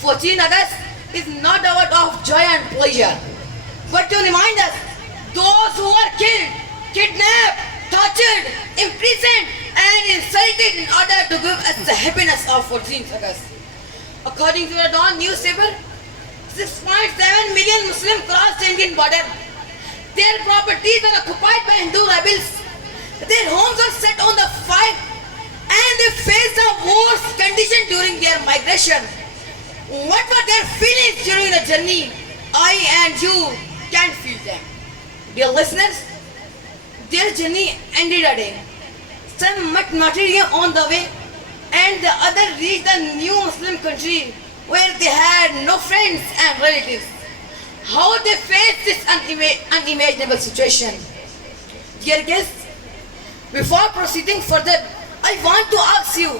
14 August is not a word of joy and pleasure, but to remind us those who were killed, kidnapped, tortured, imprisoned, and insulted in order to give us the happiness of 14th August. According to the Dawn newspaper, 6.7 million Muslims crossed the Indian border. Their properties were occupied by Hindu rebels. Their homes were set on the fire, and they faced the worst condition during their migration. What were their feelings during the journey? I and you can feel them. Dear listeners, their journey ended a day. Some met martyrdom on the way, and the other reached the new Muslim country where they had no friends and relatives. How they faced this unimaginable situation. Dear guests, before proceeding further, I want to ask you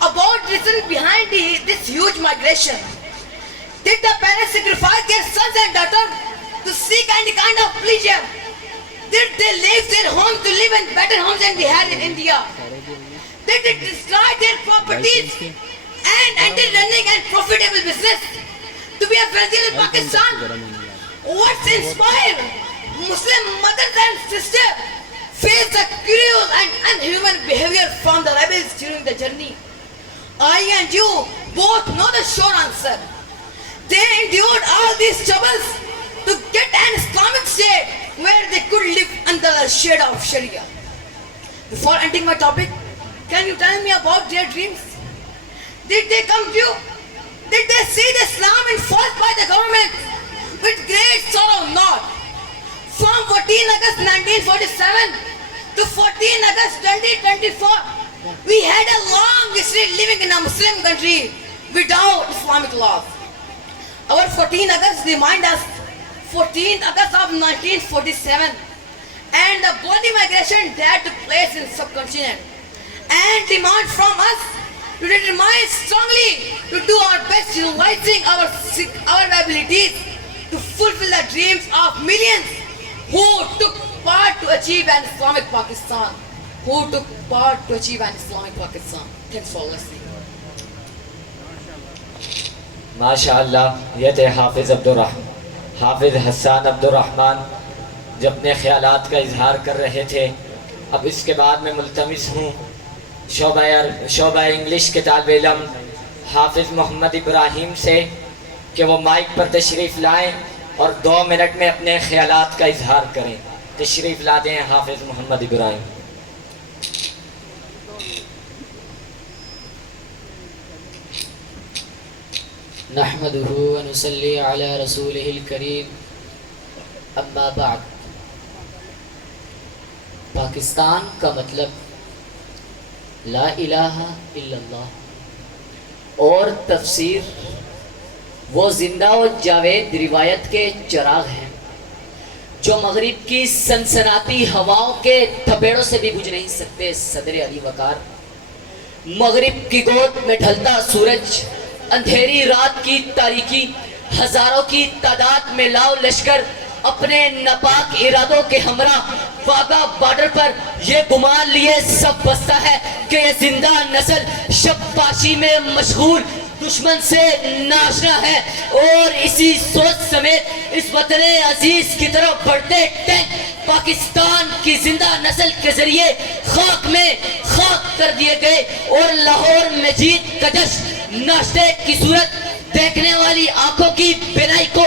about the reason behind this huge migration. Did the parents sacrifice their sons and daughters to seek any kind of pleasure? Did they leave their homes to live in better homes than they had in India? Did they destroy their properties and enter running and profitable business to be a wealthy in Pakistan? What's inspired Muslim mothers and sisters face the cruel and unhuman behavior from the rebels during the journey? I and you both know the sure answer. They endured all these troubles to get an Islamic state where they could live under the shade of Sharia. Before ending my topic, can you tell me about their dreams? Did they come true? Did they see the Islam enforced by the government with great sorrow? Not. From 14 August 1947 to 14 August 2024, we had a long history living in a Muslim country without Islamic laws. Our 14 August remind us 14th August of 1947 and the bloody migration that took place in subcontinent, and demand from us to determine strongly to do our best utilizing our abilities to fulfill the dreams of millions who took part to achieve an Islamic Pakistan. Thanks for listening. ماشاءاللہ یہ تھے حافظ حسان عبد الرحمن جو اپنے خیالات کا اظہار کر رہے تھے. اب اس کے بعد میں ملتمس ہوں شعبہ انگلش کے طالب علم حافظ محمد ابراہیم سے کہ وہ مائک پر تشریف لائیں اور 2 منٹ میں اپنے خیالات کا اظہار کریں. تشریف لا دیں حافظ محمد ابراہیم. نحمده ونصلي على رسوله الكريم اما بعد. پاکستان کا مطلب لا الہ الا اللہ اور تفسیر وہ زندہ و جاوید روایت کے چراغ ہیں جو مغرب کی سنسناتی ہواؤں کے تھپیڑوں سے بھی بجھ نہیں سکتے. صدر علی وقار مغرب کی گود میں ڈھلتا سورج، اندھیری رات کی تاریکی، ہزاروں کی تعداد میں لاؤ لشکر اپنے ناپاک ارادوں کے ہمراہ واگا بارڈر پر یہ گمان لیے سب بستا ہے کہ یہ زندہ نسل شب پاشی میں مشغول دشمن سے ناشنا ہے، اور اسی سوچ سمیت اس وطن عزیز کی طرف بڑھتے ٹینک پاکستان کی زندہ نسل کے ذریعے خاک میں خاک کر دیے گئے، اور لاہور میں جیت کا جشن ناشتے کی صورت دیکھنے والی آنکھوں کی بینائی کو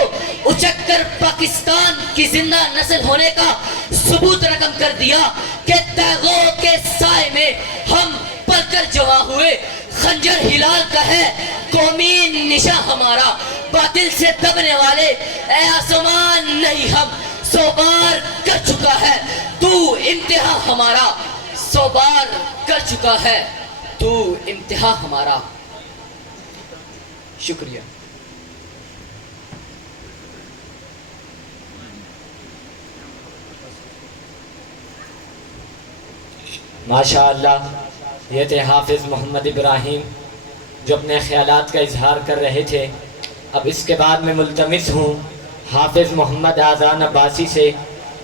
اچک کر پاکستان کی زندہ نسل ہونے کا ثبوت رقم کر دیا کہ تیغوں کے سائے میں ہم پل کر جواں ہوئے. خنجر ہلال کا ہے قومی نشاں ہمارا، باطل سے دبنے والے اے آسمان نہیں ہم، 100 بار کر چکا ہے تو انتہا ہمارا، 100 بار کر چکا ہے تو انتہا ہمارا. شکریہ. ماشاءاللہ یہ تھے حافظ محمد ابراہیم جو اپنے خیالات کا اظہار کر رہے تھے. اب اس کے بعد میں ملتمس ہوں حافظ محمد آذان عباسی سے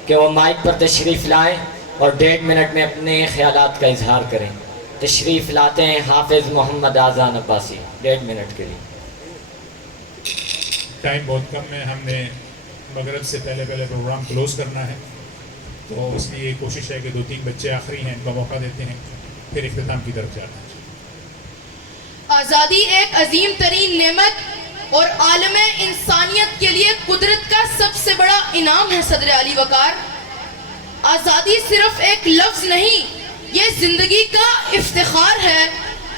کہ وہ مائک پر تشریف لائیں اور 1.5 منٹ میں اپنے خیالات کا اظہار کریں. تشریف لاتے ہیں حافظ محمد آذان عباسی 1.5 منٹ کے لیے. ٹائم بہت کم ہے، ہم نے مغرب سے پہلے پروگرام کلوز کرنا ہے، تو اس لیے کوشش ہے کہ 2-3 بچے آخری ہیں ان کا موقع دیتے ہیں، پھر اختتام کی طرف جانا ہے۔ آزادی ایک عظیم ترین نعمت اور عالم انسانیت کے لیے قدرت کا سب سے بڑا انعام ہے صدر علی وقار۔ آزادی صرف ایک لفظ نہیں، یہ زندگی کا افتخار ہے،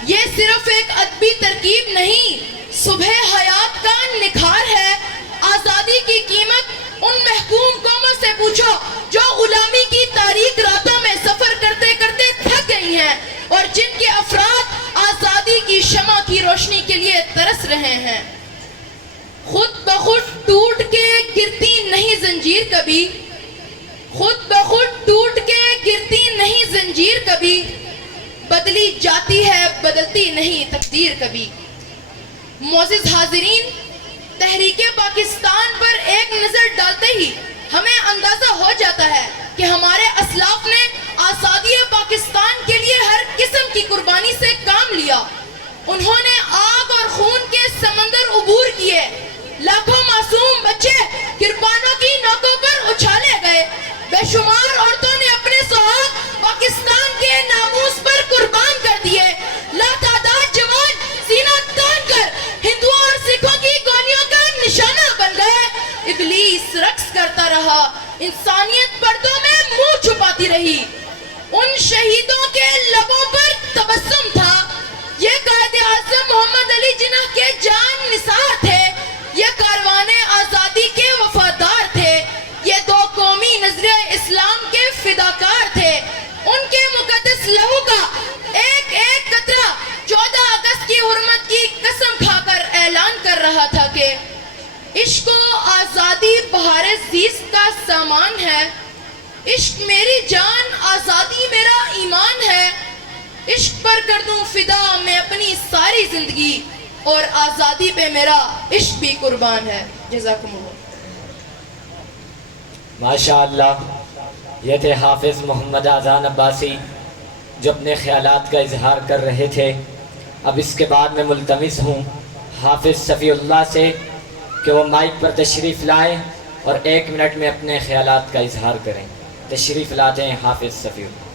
یہ صرف ایک ادبی ترکیب نہیں، صبح حیات کا نکھار ہے۔ آزادی کی قیمت ان محکوم قوموں سے پوچھو جو غلامی کی تاریک راتوں میں سفر کرتے کرتے تھک گئی ہیں اور جن کے افراد آزادی کی شمع کی روشنی کے لیے ترس رہے ہیں۔ خود بخود ٹوٹ کے گرتی نہیں زنجیر کبھی، خود بخود ٹوٹ کے گرتی نہیں زنجیر کبھی، بدلی جاتی ہے بدلتی نہیں تقدیر کبھی۔ معزز حاضرین، تحریک پاکستان پر ایک نظر ڈالتے ہی ہمیں اندازہ ہو جاتا ہے کہ ہمارے اسلاف نے آزادی پاکستان کے لیے ہر قسم کی قربانی سے کام لیا۔ انہوں نے آگ اور خون کے سمندر عبور کیے، لاکھوں معصوم بچے کرپانوں کی نوکوں پر اچھالے گئے، بے شمار عورتوں نے اپنے سہاگ پاکستان کے ناموس پر قربان کر دیے، لاتعداد جوان سینہ تان کر ہندوؤں اور سکھوں کی گولیوں کا نشانہ بن گئے۔ ابلیس رقص کرتا رہا، انسانیت پردوں میں منہ چھپاتی رہی، ان شہیدوں کے لبوں پر تبسم تھا۔ یہ قائد اعظم محمد علی جناح کے جان نثار تھے، یہ کاروان آزادی کے وفادار تھے، یہ دو قومی نظریہ اسلام کے فداکار تھے۔ ان کے مقدس لہو کا ایک ایک قطرہ 14 اگست کی حرمت کی قسم کھا کر اعلان کر رہا تھا کہ عشق و آزادی بہار زیست کا سامان ہے، عشق میری جان، آزادی میرا ایمان ہے، عشق پر کر دوں فدا میں اپنی ساری زندگی اور آزادی پہ میرا عشق بھی قربان ہے۔ جزاکم اللہ۔ ماشاءاللہ، یہ تھے حافظ محمد اذان عباسی جو اپنے خیالات کا اظہار کر رہے تھے۔ اب اس کے بعد میں ملتمس ہوں حافظ صفی اللہ سے کہ وہ مائک پر تشریف لائیں اور 1 منٹ میں اپنے خیالات کا اظہار کریں۔ تشریف لاتے ہیں حافظ صفی اللہ۔